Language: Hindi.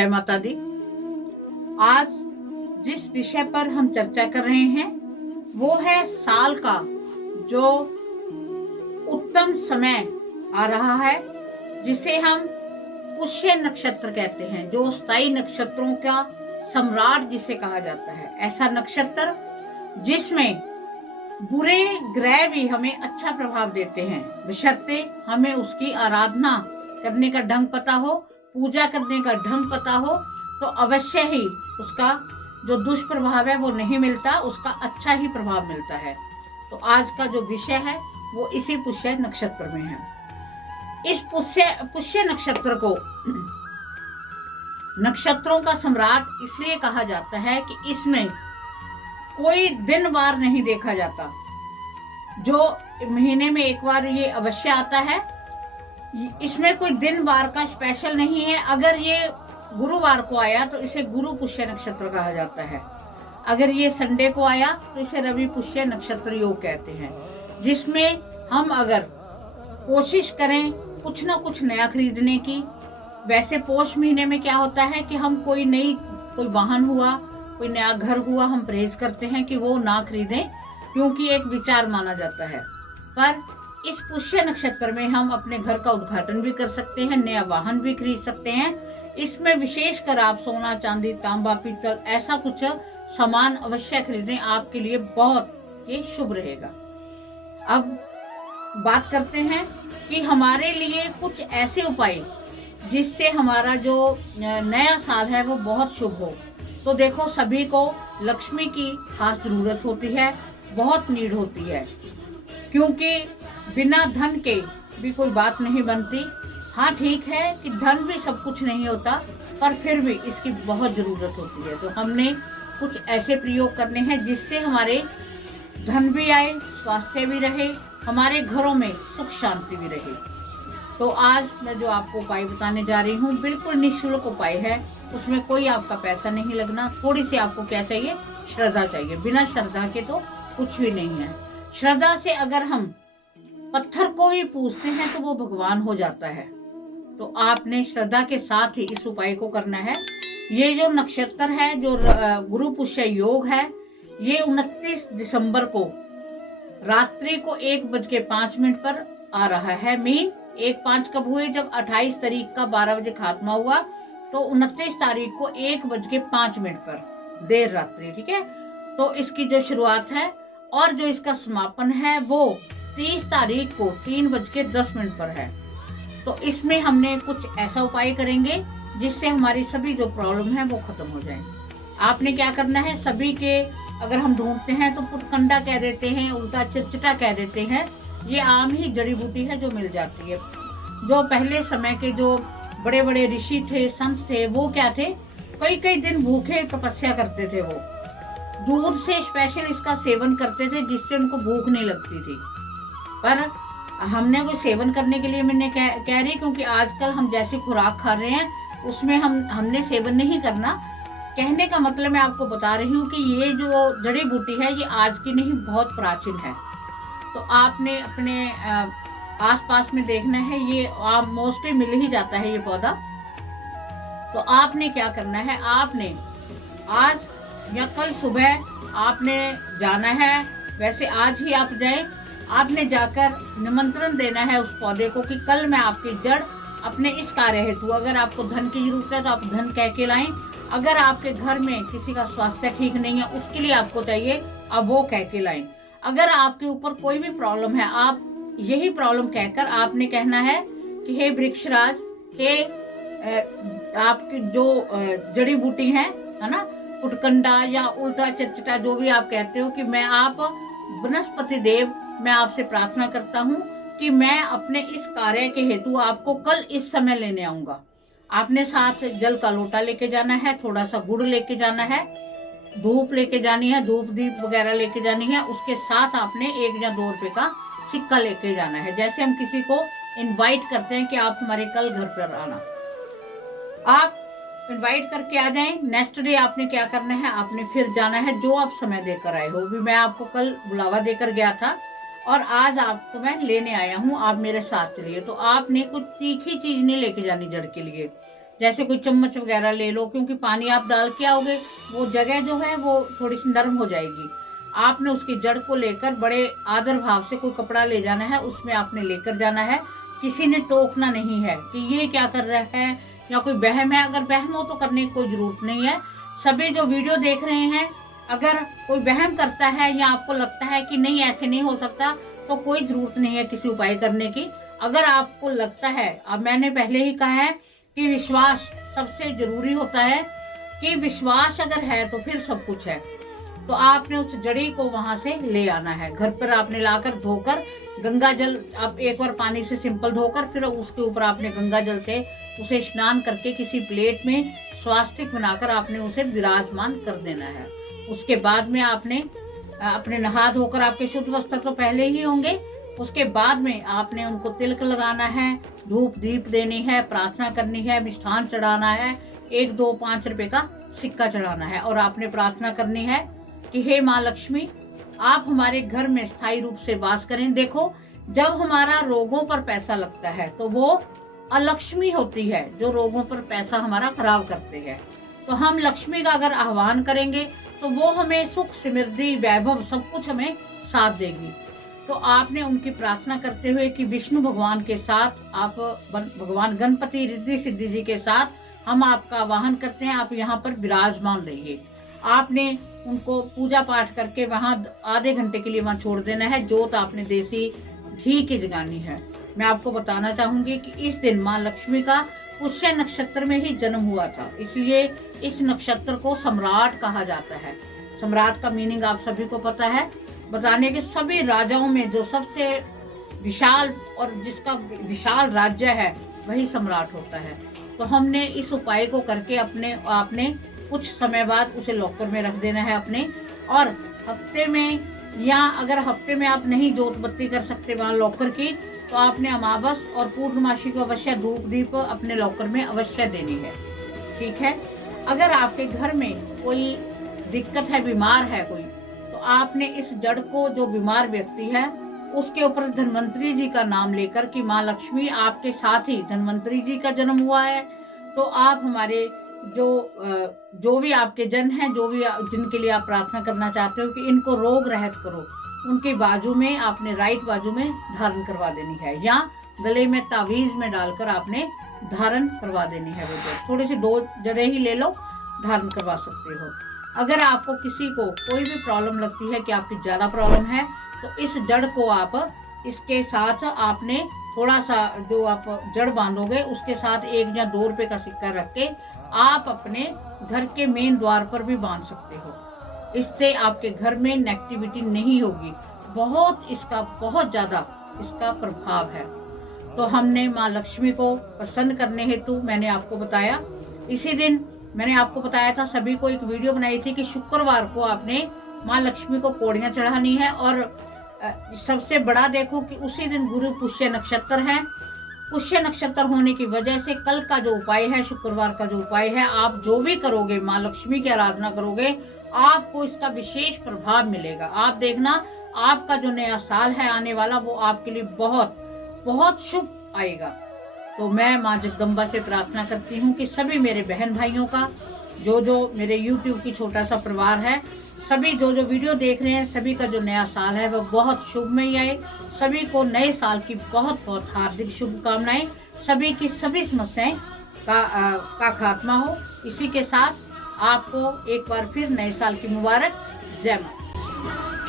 जय माता दी। आज जिस विषय पर हम चर्चा कर रहे हैं वो है साल का जो उत्तम समय आ रहा है, जिसे हम पुष्य नक्षत्र कहते हैं, जो स्थायी नक्षत्रों का सम्राट जिसे कहा जाता है। ऐसा नक्षत्र जिसमें बुरे ग्रह भी हमें अच्छा प्रभाव देते हैं, बशर्ते हमें उसकी आराधना करने का ढंग पता हो, पूजा करने का ढंग पता हो, तो अवश्य ही उसका जो दुष्प्रभाव है वो नहीं मिलता, उसका अच्छा ही प्रभाव मिलता है। तो आज का जो विषय है वो इसी पुष्य नक्षत्र में है। इस पुष्य नक्षत्र को नक्षत्रों का सम्राट इसलिए कहा जाता है कि इसमें कोई दिन वार नहीं देखा जाता। जो महीने में एक बार ये अवश्य आता है, इसमें कोई दिन वार का स्पेशल नहीं है। अगर ये गुरुवार को आया तो इसे गुरु पुष्य नक्षत्र कहा जाता है। अगर ये संडे को आया तो इसे रवि पुष्य नक्षत्र योग कहते हैं, जिसमें हम अगर कोशिश करें कुछ ना कुछ नया खरीदने की। वैसे पोष महीने में क्या होता है कि हम कोई वाहन हुआ, कोई नया घर हुआ, हम परहेज करते हैं कि वो ना खरीदें, क्योंकि एक विचार माना जाता है। पर इस पुष्य नक्षत्र में हम अपने घर का उद्घाटन भी कर सकते हैं, नया वाहन भी खरीद सकते हैं। इसमें विशेषकर आप सोना, चांदी, तांबा, पीतल ऐसा कुछ सामान अवश्य खरीदें, आपके लिए बहुत ये शुभ रहेगा। अब बात करते हैं कि हमारे लिए कुछ ऐसे उपाय जिससे हमारा जो नया साल है वो बहुत शुभ हो। तो देखो, सभी को लक्ष्मी की खास जरूरत होती है, बहुत नीड होती है, क्योंकि बिना धन के भी कोई बात नहीं बनती। हाँ, ठीक है कि धन भी सब कुछ नहीं होता, पर फिर भी इसकी बहुत जरूरत होती है। तो हमने कुछ ऐसे प्रयोग करने हैं जिससे हमारे धन भी आए, स्वास्थ्य भी रहे, हमारे घरों में सुख शांति भी रहे। तो आज मैं जो आपको उपाय बताने जा रही हूँ बिल्कुल निःशुल्क उपाय है, उसमें कोई आपका पैसा नहीं लगना। थोड़ी सी आपको क्या चाहिए, श्रद्धा चाहिए। बिना श्रद्धा के तो कुछ भी नहीं है। श्रद्धा से अगर हम पत्थर को भी पूजते हैं तो वो भगवान हो जाता है। तो आपने श्रद्धा के साथ ही इस उपाय को करना है। ये जो नक्षत्र है, जो गुरु पुष्य योग है, ये 29 दिसंबर को रात्रि को 1:05 पर आ रहा है। मीन 1:05 कब हुए, जब 28 तारीख का 12 बजे खात्मा हुआ, तो 29 तारीख को 1:05 पर देर रात्रि, ठीक है। तो इसकी जो शुरुआत है और जो इसका समापन है वो 30 तारीख को 3:10 पर है। तो इसमें हमने कुछ ऐसा उपाय करेंगे जिससे हमारी सभी जो प्रॉब्लम है वो खत्म हो जाए। आपने क्या करना है, सभी के अगर हम ढूंढते हैं तो पुटकंडा कह देते हैं, उल्टा चिरचिटा कह देते हैं। ये आम ही जड़ी बूटी है जो मिल जाती है। जो पहले समय के जो बड़े बड़े ऋषि थे, संत थे, वो क्या थे, कई कई दिन भूखे तपस्या करते थे। वो दूध से स्पेशल इसका सेवन करते थे जिससे उनको भूख नहीं लगती थी। पर हमने कोई सेवन करने के लिए मैंने कह रही, क्योंकि आजकल हम जैसी खुराक खा रहे हैं उसमें हमने सेवन नहीं करना। कहने का मतलब मैं आपको बता रही हूँ कि ये जो जड़ी बूटी है ये आज की नहीं, बहुत प्राचीन है। तो आपने अपने आसपास में देखना है, ये आप मोस्टली मिल ही जाता है ये पौधा। तो आपने क्या करना है, आपने आज या कल सुबह आपने जाना है। वैसे आज ही आप जाएं, आपने जाकर निमंत्रण देना है उस पौधे को कि कल मैं आपकी जड़ अपने इस कार्य हेतु, अगर आपको धन की जरूरत है तो आप धन कह के लाएं। अगर आपके घर में किसी का स्वास्थ्य ठीक नहीं है उसके लिए आपको चाहिए, आप वो कह के लाएं। अगर आपके ऊपर कोई भी प्रॉब्लम है, आप यही प्रॉब्लम कहकर आपने कहना है कि हे वृक्षराज, हे आपकी जो जड़ी बूटी है ना, पुटकंडा या उल्टा चिरचिटा जो भी आप कहते हो, कि मैं आप वनस्पति देव, मैं आपसे प्रार्थना करता हूँ कि मैं अपने इस कार्य के हेतु आपको कल इस समय लेने आऊंगा। आपने साथ जल का लोटा लेके जाना है, थोड़ा सा गुड़ लेके जाना है, धूप लेके जानी है, धूप दीप वगैरह लेके जानी है। उसके साथ आपने 1 या 2 रुपए का सिक्का लेके जाना है। जैसे हम किसी को इनवाइट करते हैं कि आप हमारे कल घर पर आना, आप इनवाइट करके आ जाएं। नेक्स्ट डे आपने क्या करना है, आपने फिर जाना है, जो आप समय देकर आए हो। भी मैं आपको कल बुलावा देकर गया था और आज आपको मैं लेने आया हूँ, आप मेरे साथ चलिए। तो आपने कुछ तीखी चीज नहीं लेके जानी जड़ के लिए। जैसे कोई चम्मच वगैरह ले लो, क्योंकि पानी आप डाल के आओगे वो जगह जो है वो थोड़ी सी नरम हो जाएगी। आपने उसकी जड़ को लेकर बड़े आदर भाव से कोई कपड़ा ले जाना है, उसमें आपने लेकर जाना है। किसी ने टोकना नहीं है कि ये क्या कर रहा है या कोई वहम है। अगर वहम हो तो करने की कोई जरूरत नहीं है। सभी जो वीडियो देख रहे हैं, अगर कोई वहम करता है या आपको लगता है कि नहीं ऐसे नहीं हो सकता, तो कोई जरूरत नहीं है किसी उपाय करने की। अगर आपको लगता है, अब मैंने पहले ही कहा है कि विश्वास सबसे जरूरी होता है, कि विश्वास अगर है तो फिर सब कुछ है। तो आपने उस जड़ी को वहां से ले आना है। घर पर आपने लाकर धोकर गंगा जल, आप एक बार पानी से सिंपल धोकर फिर उसके ऊपर आपने गंगा जल से उसे स्नान करके किसी प्लेट में स्वास्तिक बनाकर आपने उसे विराजमान कर देना है। उसके बाद में आपने अपने नहा धोकर, आपके शुद्ध वस्त्र तो पहले ही होंगे, उसके बाद में आपने उनको तिलक लगाना है, धूप दीप देनी है, प्रार्थना करनी है, मिष्ठान चढ़ाना है, 1 2 5 रुपए का सिक्का चढ़ाना है। और आपने प्रार्थना करनी है कि हे माँ लक्ष्मी, आप हमारे घर में स्थायी रूप से वास करें। देखो, जब हमारा रोगों पर पैसा लगता है तो वो अलक्ष्मी होती है, जो रोगों पर पैसा हमारा खराब करते हैं। तो हम लक्ष्मी का अगर आह्वान करेंगे तो वो हमें सुख, समृद्धि, वैभव सब कुछ हमें साथ देगी। तो आपने उनकी प्रार्थना करते हुए कि विष्णु भगवान के साथ, आप भगवान गणपति रिद्धि सिद्धि जी के साथ हम आपका आवाहन करते हैं, आप यहाँ पर विराजमान रहिए। आपने उनको पूजा पाठ करके वहां आधे घंटे के लिए वहां छोड़ देना है। जोत आपने देसी घी की जगानी है। मैं आपको बताना चाहूंगी कि इस दिन माँ लक्ष्मी का पुष्य नक्षत्र में ही जन्म हुआ था, इसलिए इस नक्षत्र को सम्राट कहा जाता है। सम्राट का मीनिंग आप सभी को पता है। बताने के सभी राजाओं में जो सबसे विशाल और जिसका विशाल राज्य है वही सम्राट होता है। तो हमने इस उपाय को करके आपने कुछ समय बाद उसे लॉकर में रख देना है अपने। और हफ्ते में, या अगर हफ्ते में आप नहीं जोत बत्ती कर सकते वहां लॉकर की, तो आपने अमावस और पूर्णमासी को अवश्य धूप दीप अपने लॉकर में अवश्य देनी है। ठीक है। अगर आपके घर में कोई दिक्कत है, बीमार है कोई, तो आपने इस जड़ को, जो बीमार व्यक्ति है उसके ऊपर धन्वंतरी जी का नाम लेकर कि माँ लक्ष्मी आपके साथ ही धन्वंतरी जी का जन्म हुआ है, तो आप हमारे जो भी आपके जन हैं, जो भी जिनके लिए आप प्रार्थना करना चाहते हो कि इनको रोग रहित करो, उनके बाजू में आपने राइट बाजू में धारण करवा देनी है, या गले में तावीज में डालकर आपने धारण करवा देनी है। वो जड़ थोड़ी सी 2 जड़ें ही ले लो, धारण करवा सकते हो। अगर आपको किसी को कोई भी प्रॉब्लम लगती है कि आपकी ज्यादा प्रॉब्लम है, तो इस जड़ को आप, इसके साथ आपने थोड़ा सा जो आप जड़ बांधोगे उसके साथ 1 या 2 रुपए का सिक्का रख के आप अपने घर के मेन द्वार पर भी बांध सकते हो। इससे आपके घर में नेगेटिविटी नहीं होगी। बहुत ज्यादा इसका प्रभाव है। तो हमने माँ लक्ष्मी को प्रसन्न करने हेतु मैंने आपको बताया, इसी दिन मैंने आपको बताया था, सभी को एक वीडियो बनाई थी कि शुक्रवार को आपने माँ लक्ष्मी को पौड़ियां चढ़ानी है। और सबसे बड़ा देखो कि उसी दिन गुरु पुष्य नक्षत्र है। पुष्य नक्षत्र होने की वजह से कल का जो उपाय है, शुक्रवार का जो उपाय है, आप जो भी करोगे, माँ लक्ष्मी की आराधना करोगे, आपको इसका विशेष प्रभाव मिलेगा। आप देखना, आपका जो नया साल है आने वाला, वो आपके लिए बहुत बहुत शुभ आएगा। तो मैं माँ जगदम्बा से प्रार्थना करती हूँ कि सभी मेरे बहन भाइयों का, जो मेरे YouTube की छोटा सा परिवार है, सभी जो वीडियो देख रहे हैं, सभी का जो नया साल है वह बहुत शुभमय आए। सभी को नए साल की बहुत बहुत हार्दिक शुभकामनाएं। सभी की सभी समस्याएं का खात्मा हो। इसी के साथ आपको एक बार फिर नए साल की मुबारक। जय माता।